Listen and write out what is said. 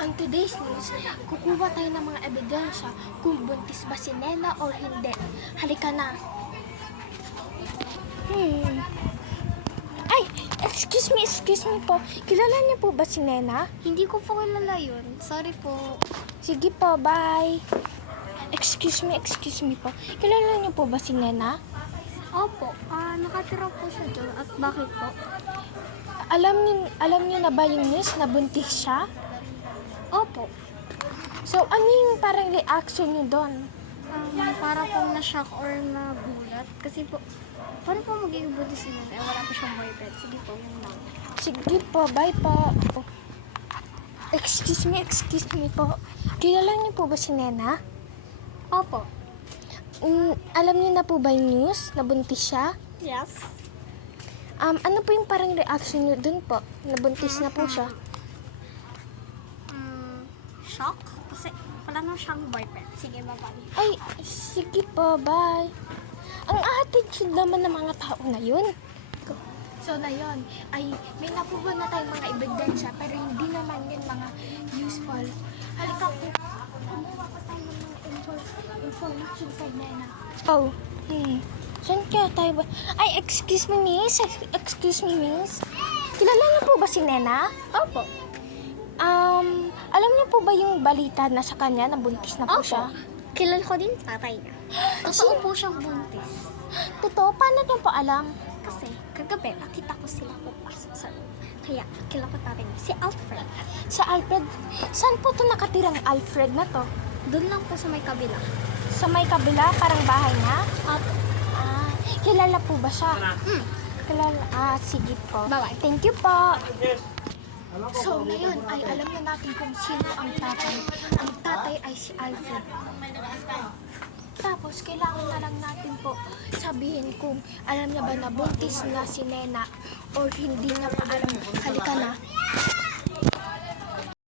On today's news, kukuha tayo ng mga ebidensya kung buntis ba si Nena or hindi. Halika na. Ay, excuse me po. Kilala niyo po ba si Nena? Hindi ko po kilala yun. Sorry po. Sige po, bye. Excuse me po. Kilala niyo po ba si Nena? Opo, nakatira po siya doon. At bakit po? Alam niyo na ba yung news na buntis siya? Opo. So, ano yung parang reaction niyo doon? Para pong na-shock or nagulat. Kasi po, paano po magiging buntis yun? Wala po siyang boyfriend. Sige po, yun lang. Sige po, bye po. Excuse me po. Kilala niyo po ba si Nena? Opo. Alam niyo na po ba yung news na buntis siya? Yes. Ano po yung parang reaction niyo dun po? Nabuntis na po siya. Shock? Kasi wala na siyang boyfriend. Sige, bye-bye. Ay, sige po, bye. Ang attitude naman ng mga tao na yun. So na yun, ay may nakuha na tayong mga ebidensya pero hindi naman yun mga useful. Halika po, kumuha pa tayo ng mga information kay Nena. Oh, saan kaya tayo ba? Ay, excuse me miss. Kilala niyo po ba si Nena? Opo. Alam niyo po ba yung balita na sa kanya na buntis na po Opo. siya? Kilala ko din tatay niya. Totoo po siyang buntis. Totoo? Paano niyo po alam? Kasi kagabi nakita ko sila pupasok sa room. Kaya kilala ko tatay niya. Si Alfred. Sa Alfred? Saan po to nakatirang Alfred na to? Doon lang po sa may kabila. Sa may kabila, parang bahay niya? Opo. Kilala po ba siya? Kilala. Sige po. Bye-bye. Thank you po. So, ngayon ay alam na natin kung sino ang tatay. Ang tatay ay si Alfred. Tapos, kailangan na lang natin po sabihin kung alam niya ba na buntis na si Nena or hindi niya pa alam. Halika na.